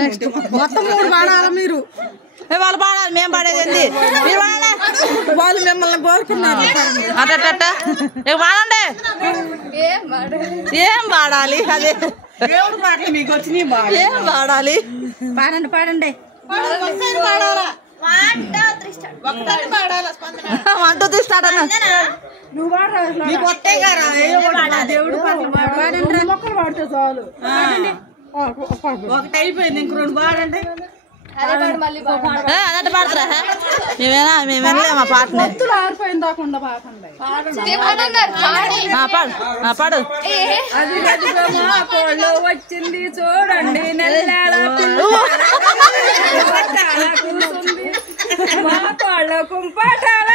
Next మొత్తం 3 పాడాలి మీరు. వాళ్ళు పాడాలి, మేము పాడేది మీరు పాడాలి. వాళ్ళు మిమ్మల్ని కోరుకున్నారు. అట్ట పాడండి. ఏం పాడాలి? అదే దేవుడు పాటలు మీకు వచ్చినాయి. ఏం పాడాలి? పాడండి పాడండి. 1 2 3 స్టార్ట్ అన్న. నువ్వు దేవుడు మొక్కలు పాడితే చాలు. ఒకటి అయిపోయింది, ఇంక 2 పాడండి. అదట పాడతారా? మేము వెళ్ళలేమా పాటని? ఆరిపోయింది దాకుండా పాడు. కోళ్ళు వచ్చింది చూడండి, నెల్లాడ కూర్చుంది మా కోళ్ళ కుంపాటాల.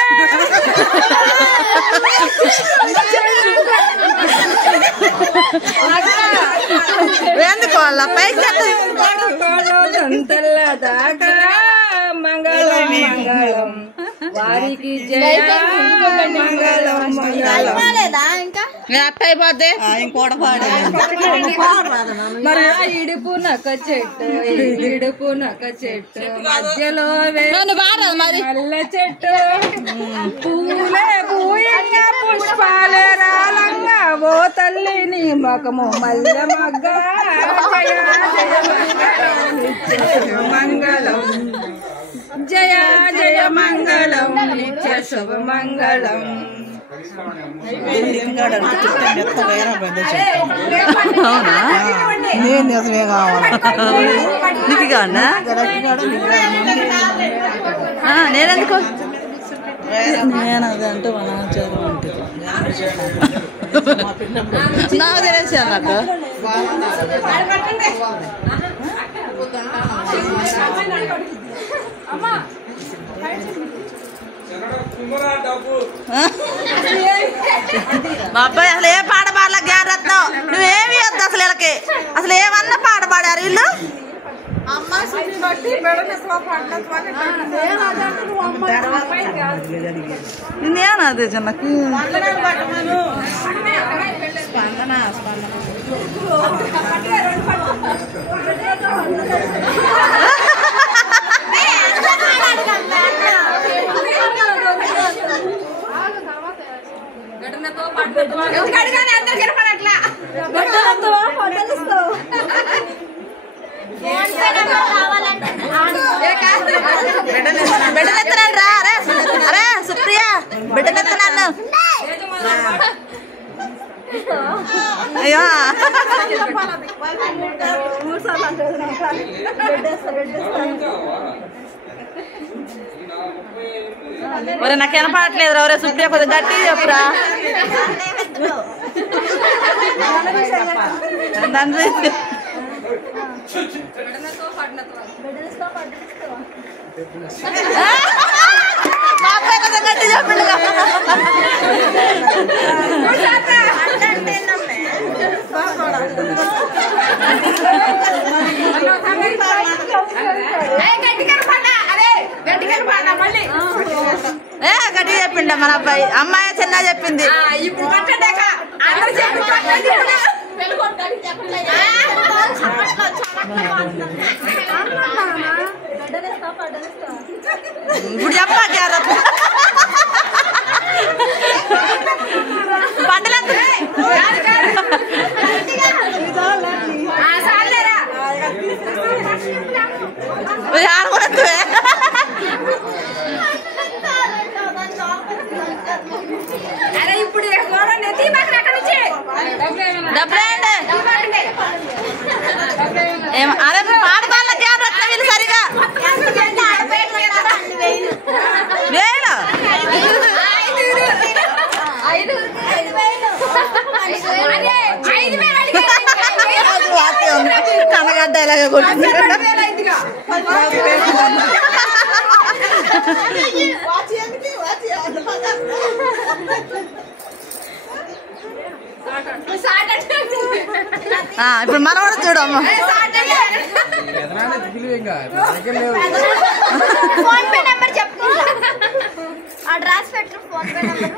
ఎందుకోళ్ళ పైకి తెల్ల దాకా మంగళం మంగళం వారికి జయ మంగళం మంగళం. అట్ట అయిపోద్ది ఇంకోట పాడే. మరి ఇడుపు నక్క చెట్టు ఇడుపు నక్క చెట్టు మధ్యలో మల్ల చెట్టు పూలే పూయంగా పుష్పాలే రాలంగా ఓ తల్లి నీ మకము మల్లె మగ్గ మంగళం జయ జయ మంగళం నిత్య శుభ మంగళం. నేను నిజమే కావాలి. నీకు కావాలా? నేనెందుకు? నేను అదంటే మన ఆచారం ఉంటుంది. నాకు తెలిసి అన్నట్టు మా అబ్బాయి అసలు ఏ పాట పాడలే. జ్ఞానరత్నం నువ్వేమి వద్దు అసలు వీళ్ళకి. అసలు ఏమన్నా పాట పాడారు వీళ్ళు? నేనదే చిన్నకు బిడ్డనెత్తనాను రా. అరే సుప్రియ బిడ్డనెత్తనాను. అయ్యో ఒరే నాకు వినపడట్లేదు. ఒరే సుప్రియ కొద్దిగా గట్టి చెప్పురా. మా అబ్బాయి కొద్దిగా గట్టి చెప్పండి. గట్టి చెప్పిండ మన అబ్బాయి. అమ్మాయి చిన్న చెప్పింది. ఇప్పుడు చెప్పా పంటలంతా ఇప్పుడు అరే పాడతాళ్ళ జ్ఞానరత్న వీళ్ళు సరిగా వేడు కనగడ్డ ఇలాగ కొట్టింది. ఇప్పుడు మనం కూడా చూడమ్మా. ఫోన్ పే నెంబర్ చెప్పు. రాసి పెట్టు ఫోన్ పే నెంబర్.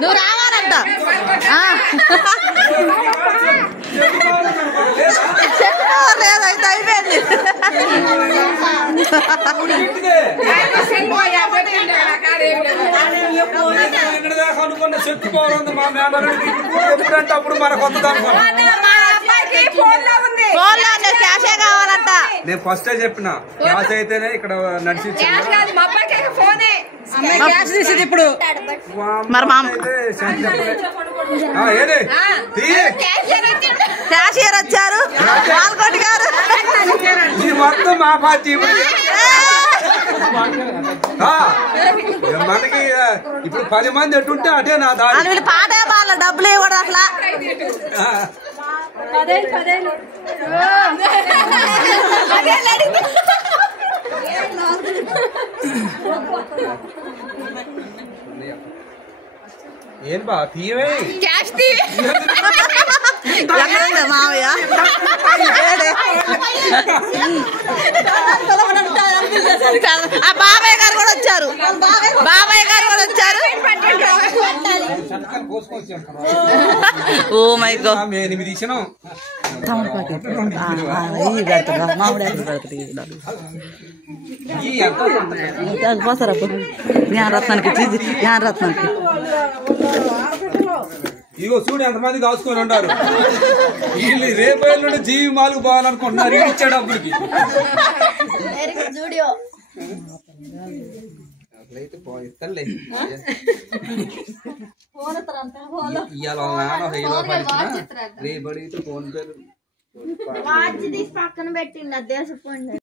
నువ్వు రావాలంట లేదైతే అయిపోయింది చెప్పుకోవాలి మా మేనల్లుడికి ఎప్పుడంటే అప్పుడు మన కొత్త క్యాషే కావాలంట. నేను ఫస్ట్ చెప్పిన క్యాష్ అయితేనే ఇక్కడ నడిచి క్యాష్ తీసింది ఇప్పుడు మరి మామ క్యాషియర్ వచ్చారు పాల్గొండ గారు మొత్తం మా పార్టీ మనకి ఇప్పుడు 10 మంది ఎట్టుంటే అదే నా దారి. వీళ్ళు పాటే వాళ్ళ డబ్బులు ఇవ్వడం అసలు ఏం బా తీయవే మావయ్య బాబాయ్ గారు కూడా వచ్చారు ఓ మై గాడ్ 8 ఇచ్చినాం రత్నానికి ఇగో చూడు ఎంతమంది కాసుకొని ఉంటారు. వీళ్ళు రేపు నుండి జీవి మాలకు పోవాలనుకుంటున్నారు ఇచ్చే డబ్బులకి. అట్లయితే పోయిస్తాలే ఇవాళ రేపు అడిగితే ఫోన్ పేరు పక్కన పెట్టింది దేశ